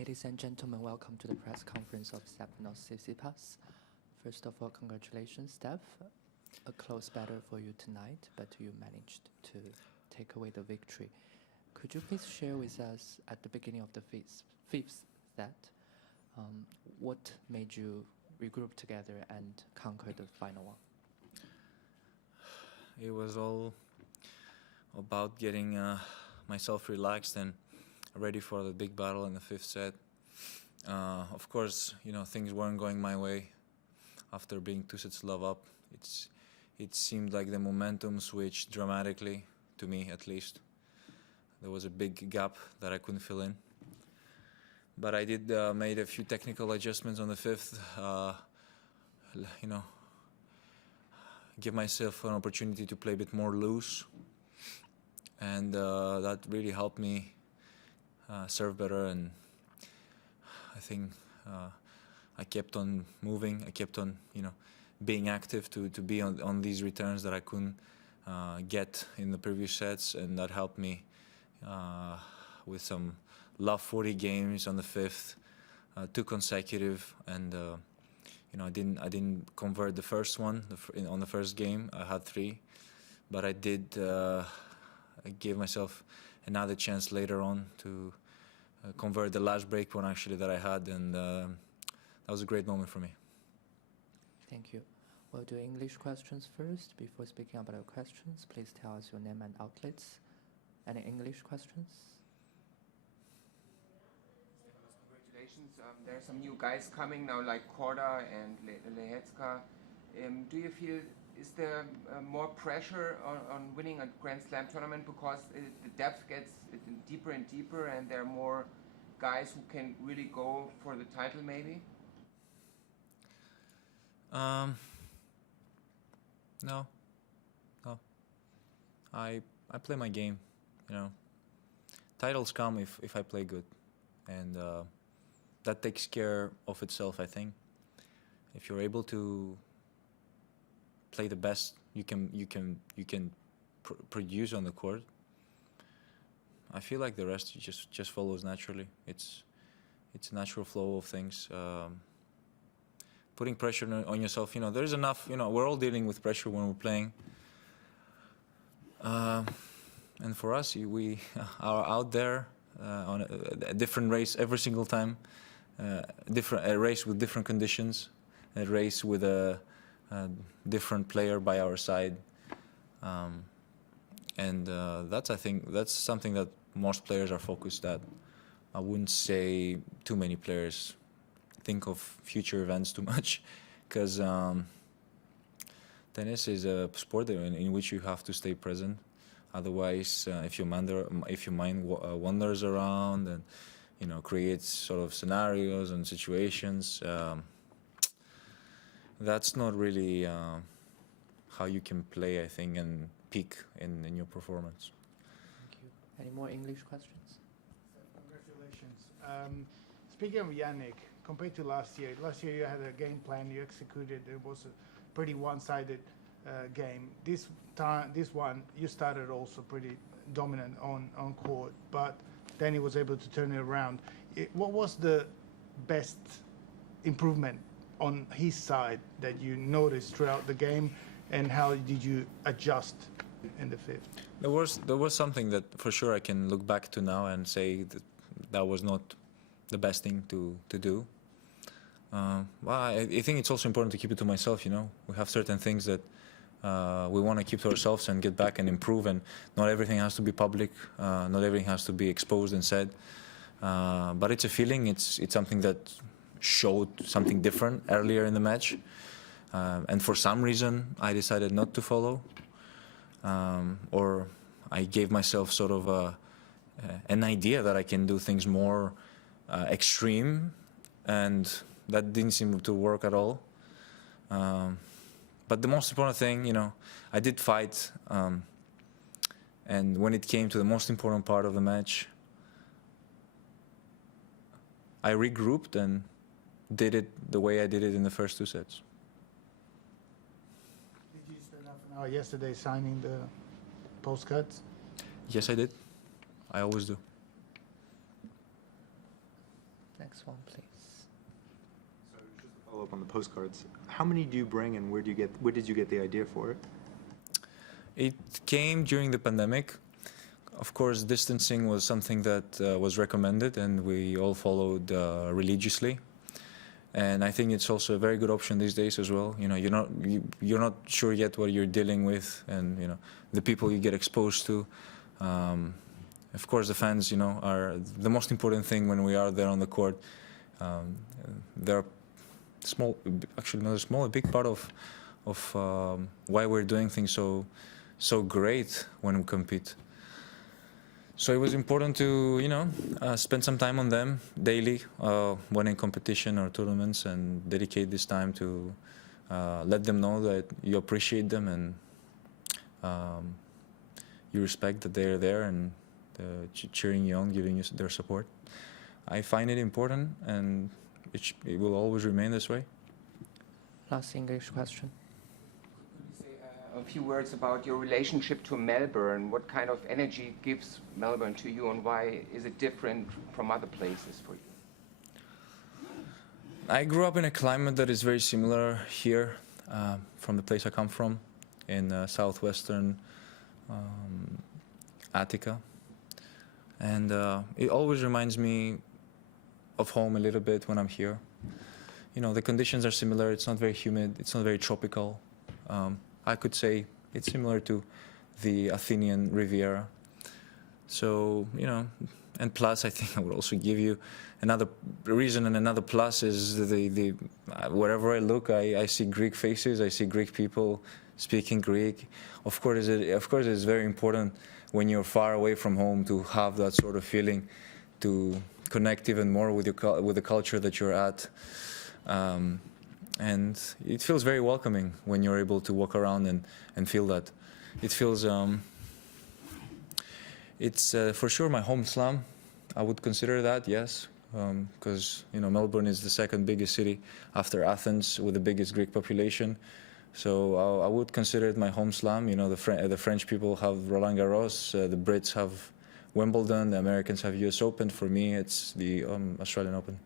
Ladies and gentlemen, welcome to the press conference of Stefanos Tsitsipas. First of all, congratulations, Steph. A close battle for you tonight, but you managed to take away the victory. Could you please share with us at the beginning of the fifth set, what made you regroup together and conquer the final one? It was all about getting myself relaxed and ready for the big battle in the fifth set. Of course, things weren't going my way after being 2 sets love up. It seemed like the momentum switched dramatically, to me at least. There was a big gap that I couldn't fill in. But I did made a few technical adjustments on the fifth. Give myself an opportunity to play a bit more loose. And that really helped me serve better, and I think I kept on moving. I kept on, being active to be on these returns that I couldn't get in the previous sets, and that helped me with some love 40 games on the fifth, 2 consecutive, and I didn't convert the first one on the first game. I had 3, but I did. I gave myself another chance later on to convert the last break point actually that I had, and that was a great moment for me. Thank you. We'll do English questions first. Before speaking about our questions, please tell us your name and outlets. Any English questions? Congratulations. There are some new guys coming now, like Korda and Lehecka. Do you feel, is there more pressure on winning a Grand Slam tournament because the depth gets deeper and deeper, and there are more guys who can really go for the title maybe? No. I play my game, Titles come if I play good, and that takes care of itself, I think. If you're able to play the best you can produce on the court, I feel like the rest just follows naturally. It's a natural flow of things. Putting pressure on yourself, there's enough. We're all dealing with pressure when we're playing. And for us, we are out there on a different race every single time. A race with different conditions, a race with a different player by our side, and I think that's something that most players are focused at. I wouldn't say too many players think of future events too much, because tennis is a sport in which you have to stay present. Otherwise, if your mind wanders around and creates sort of scenarios and situations, that's not really how you can play, I think, and peak in your performance. Thank you. Any more English questions? Congratulations. Speaking of Jannik, compared to last year you had a game plan, you executed. It was a pretty one-sided game. This one, you started also pretty dominant on court, but then he was able to turn it around. What was the best improvement on his side that you noticed throughout the game, and how did you adjust in the fifth? There was something that for sure I can look back to now and say that was not the best thing to do. Well, I think it's also important to keep it to myself. We have certain things that we want to keep to ourselves and get back and improve, and not everything has to be public, not everything has to be exposed and said. But it's a feeling. It's something that showed something different earlier in the match, and for some reason I decided not to follow, or I gave myself sort of an idea that I can do things more extreme, and that didn't seem to work at all. But the most important thing, I did fight, and when it came to the most important part of the match, I regrouped and did it the way I did it in the first 2 sets. Did you spend half an hour yesterday signing the postcards? Yes, I did. I always do. next one, please. So just to follow up on the postcards, how many do you bring, and where did you get the idea for it? It came during the pandemic. Of course, distancing was something that was recommended, and we all followed religiously. And I think it's also a very good option these days as well. You know, you're not sure yet what you're dealing with, and you know the people you get exposed to. Of course, the fans, you know, are the most important thing when we are there on the court. They're small, actually not small, a big part of why we're doing things so great when we compete. So it was important to, you know, spend some time on them daily when in competition or tournaments, and dedicate this time to let them know that you appreciate them and you respect that they're there and cheering you on, giving you their support. I find it important, and it will always remain this way. Last English question. A few words about your relationship to Melbourne. What kind of energy gives Melbourne to you, and why is it different from other places for you? I grew up in a climate that is very similar here, from the place I come from, in southwestern Attica. And it always reminds me of home a little bit when I'm here. You know, the conditions are similar. It's not very humid. It's not very tropical. I could say it's similar to the Athenian Riviera. So, you know, and plus I think I would also give you another reason, and another plus is wherever I look, I see Greek faces, I see Greek people speaking Greek. Of course, it's very important when you're far away from home to have that sort of feeling, to connect even more with the culture that you're at. And it feels very welcoming when you're able to walk around and feel that. It feels, it's for sure my home slum. I would consider that, yes, because you know Melbourne is the second biggest city after Athens with the biggest Greek population. So I would consider it my home slum. You know, the French people have Roland Garros, the Brits have Wimbledon, the Americans have US Open. For me, it's the Australian Open.